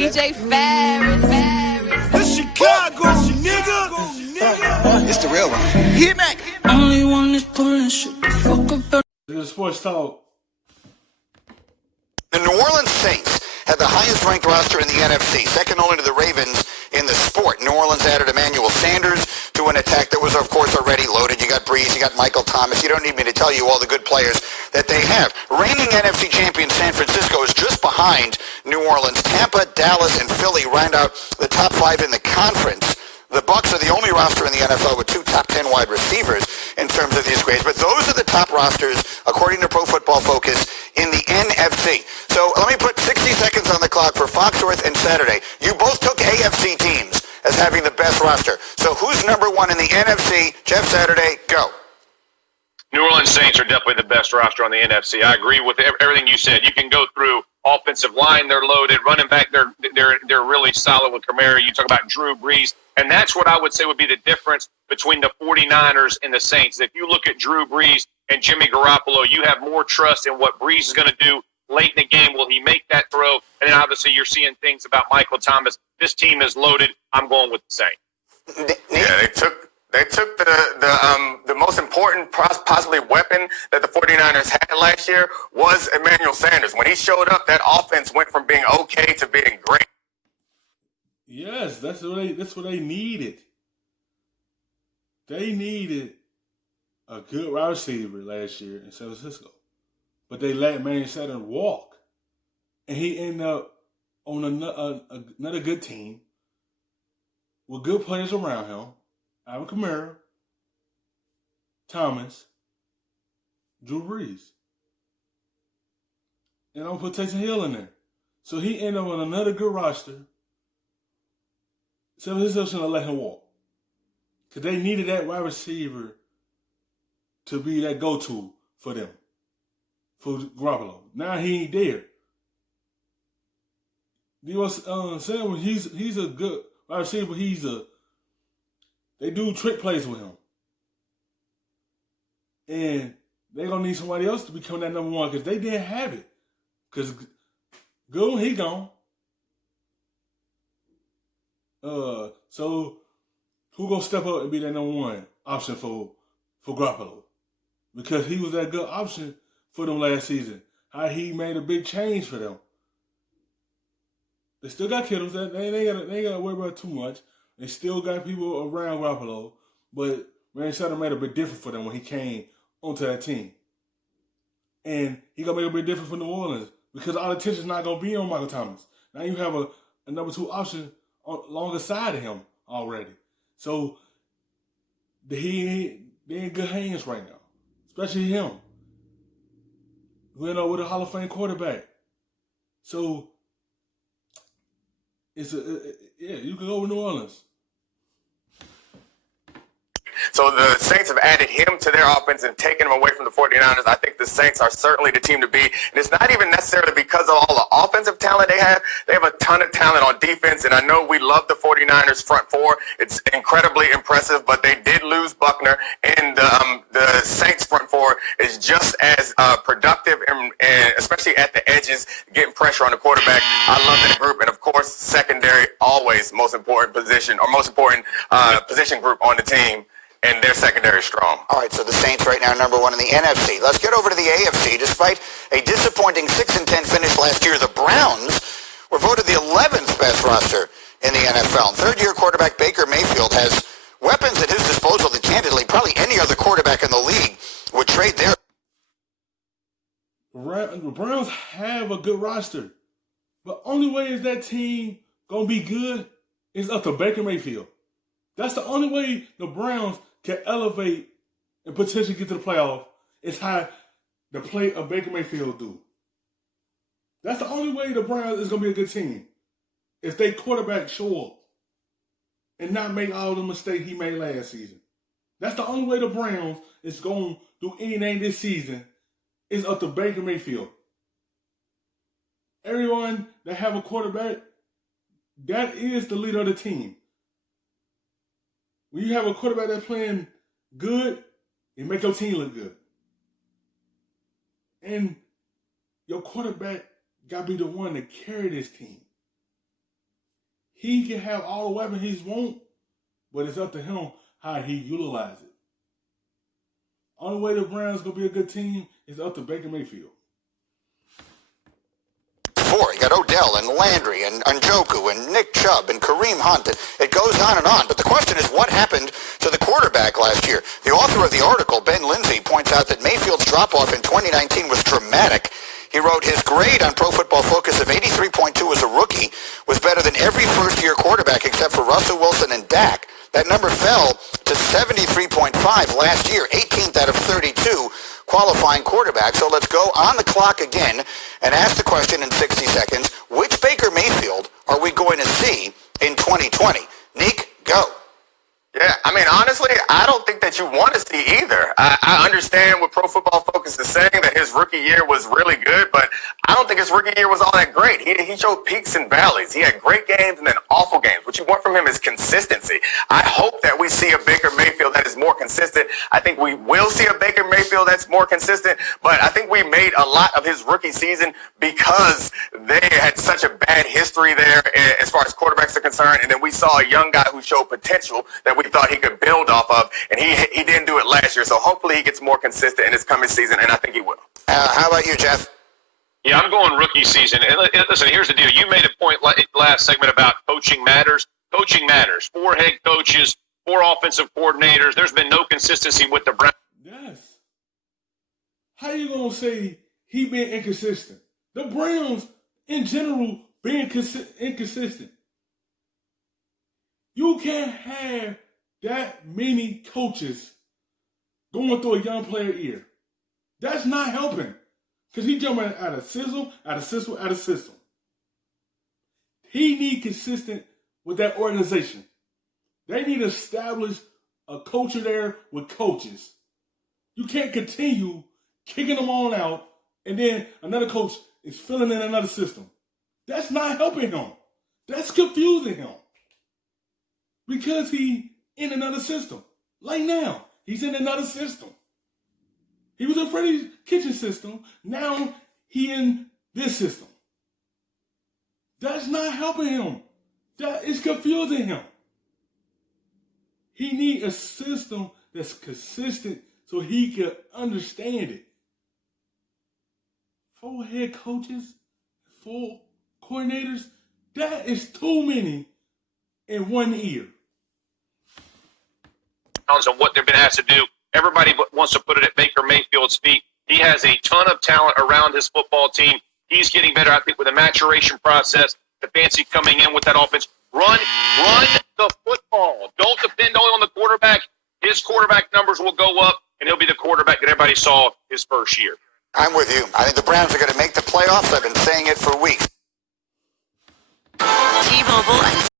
DJ Ferris. The Chicago, nigga. It's the real one. Hit me. Only one is pulling shit the fuck up. This is Sports Talk. The New Orleans Saints had the highest ranked roster in the NFC, second only to the Ravens in the sport. New Orleans added Emmanuel Sanders to an attack that was, of course, already loaded. You got Breeze, you got Michael Thomas. You don't need me to tell you all the good players that they have. Reigning NFC champion San Francisco is just behind New Orleans. Tampa, Dallas, and Philly round out the top five in the conference. The Bucs are the only roster in the NFL with two top 10 wide receivers in terms of these grades, but those are the top rosters, according to Pro Football Focus, in the NFC. So let me put 60 seconds on the clock for Foxworth and Saturday. You both took AFC teams as having the best roster. So who's number one in the NFC? Jeff Saturday, go. New Orleans Saints are definitely the best roster on the NFC. I agree with everything you said. You can go through offensive line, they're loaded. Running back, they're really solid with Kamara. You talk about Drew Brees. And that's what I would say would be the difference between the 49ers and the Saints. If you look at Drew Brees and Jimmy Garoppolo, you have more trust in what Brees is going to do late in the game. Will he make that throw? And then obviously you're seeing things about Michael Thomas. This team is loaded. I'm going with the Saints. Yeah, they took the most important possibly weapon that the 49ers had last year was Emmanuel Sanders. When he showed up, that offense went from being okay to being great. Yes, that's what they needed. They needed a good wide receiver last year in San Francisco, but they let Emmanuel Sanders walk, and he ended up on another good team with good players around him. Alvin Kamara, Thomas, Drew Brees, and I'm gonna put Taysom Hill in there. So he ended up on another good roster. San Francisco shouldn't let him walk, because they needed that wide receiver to be that go-to for them, for Garoppolo. Now he ain't there. You know, Sam, he's a good wide receiver. They do trick plays with him, and they gonna need somebody else to become that number one, because they didn't have it. Because Goon, he gone. So who gonna step up and be that number one option for Garoppolo? Because he was that good option for them last season. How he made a big change for them. They still got Kittles. They ain't gotta worry about too much. They still got people around Garoppolo, but Randy Sutter made a big difference for them when he came onto that team. And he gonna make a big difference for New Orleans, because all the attention's not gonna be on Michael Thomas. Now you have a number two option alongside of him already. So they're in good hands right now, especially him. We end up with a Hall of Fame quarterback. So you can go with New Orleans. So the Saints have added him to their offense and taken him away from the 49ers. I think the Saints are certainly the team to beat. And it's not even necessarily because of all the offensive talent they have. They have a ton of talent on defense. And I know we love the 49ers front four. It's incredibly impressive, but they did lose Buckner. And the Saints front four is just as productive, and especially at the edges, getting pressure on the quarterback. I love that group. And of course, secondary, always most important position group on the team. And their secondary strong. All right, so the Saints right now number one in the NFC. Let's get over to the AFC. Despite a disappointing 6-10 finish last year, the Browns were voted the 11th best roster in the NFL. Third-year quarterback Baker Mayfield has weapons at his disposal that candidly probably any other quarterback in the league would trade there. The Browns have a good roster, but only way is that team gonna be good is up to Baker Mayfield. That's the only way the Browns can elevate and potentially get to the playoff, is how the play of Baker Mayfield do. That's the only way the Browns is going to be a good team. If they quarterback show up and not make all the mistakes he made last season. That's the only way the Browns is going to do anything this season, is up to Baker Mayfield. Everyone that have a quarterback, that is the leader of the team. When you have a quarterback that's playing good, it make your team look good. And your quarterback got to be the one to carry this team. he can have all the weapons he wants, but it's up to him how he utilizes it. Only way the Browns going to be a good team is up to Baker Mayfield. 4, you got Odell and Landry and Njoku and Nick Chubb and Kareem Hunt. It goes on and on. But the question is, what happened to the quarterback last year? The author of the article, Ben Lindsay, points out that Mayfield's drop-off in 2019 was dramatic. He wrote his grade on Pro Football Focus of 83.2 as a rookie was better than every first-year quarterback except for Russell Wilson and Dak. That number fell to 73.5 last year, 18th out of 32 qualifying quarterbacks. So let's go on the clock again and ask the question in 60 seconds, which Baker Mayfield are we going to see in 2020? Neek, go. Yeah, I mean, honestly, I don't think that you want to see either. I understand what Pro Football Focus is saying, that his rookie year was really good, but I don't think his rookie year was all that great. He showed peaks and valleys. He had great games and then awful games. What you want from him is consistency. I hope that we see a Baker Mayfield that is more consistent. I think we will see a Baker Mayfield that's more consistent, but I think we made a lot of his rookie season because they had such a bad history there as far as quarterbacks are concerned, and then we saw a young guy who showed potential that we thought he could build off of, and he didn't do it last year. So hopefully he gets more consistent in his coming season, and I think he will. How about you, Jeff? Yeah, I'm going rookie season. And listen, here's the deal. You made a point last segment about coaching matters. Coaching matters. 4 head coaches, 4 offensive coordinators. There's been no consistency with the Browns. Yes. How you going to say he been inconsistent? The Browns, in general, being inconsistent. You can't have that many coaches going through a young player ear. That's not helping. Because he jumping out of system, out of system, out of system. He need consistent with that organization. They need to establish a culture there with coaches. You can't continue kicking them on out and then another coach is filling in another system. That's not helping him. That's confusing him. Because he in another system. Like now, he's in another system. He was in Freddie's kitchen system. Now he in this system. That's not helping him. That is confusing him. He needs a system that's consistent so he can understand it. 4 head coaches, 4 coordinators, that is too many in one year. On what they've been asked to do. Everybody wants to put it at Baker Mayfield's feet. He has a ton of talent around his football team. He's getting better, I think, with the maturation process. Stefanski coming in with that offense. Run the football. Don't depend only on the quarterback. His quarterback numbers will go up, and he'll be the quarterback that everybody saw his first year. I'm with you. I think the Browns are going to make the playoffs. I've been saying it for weeks.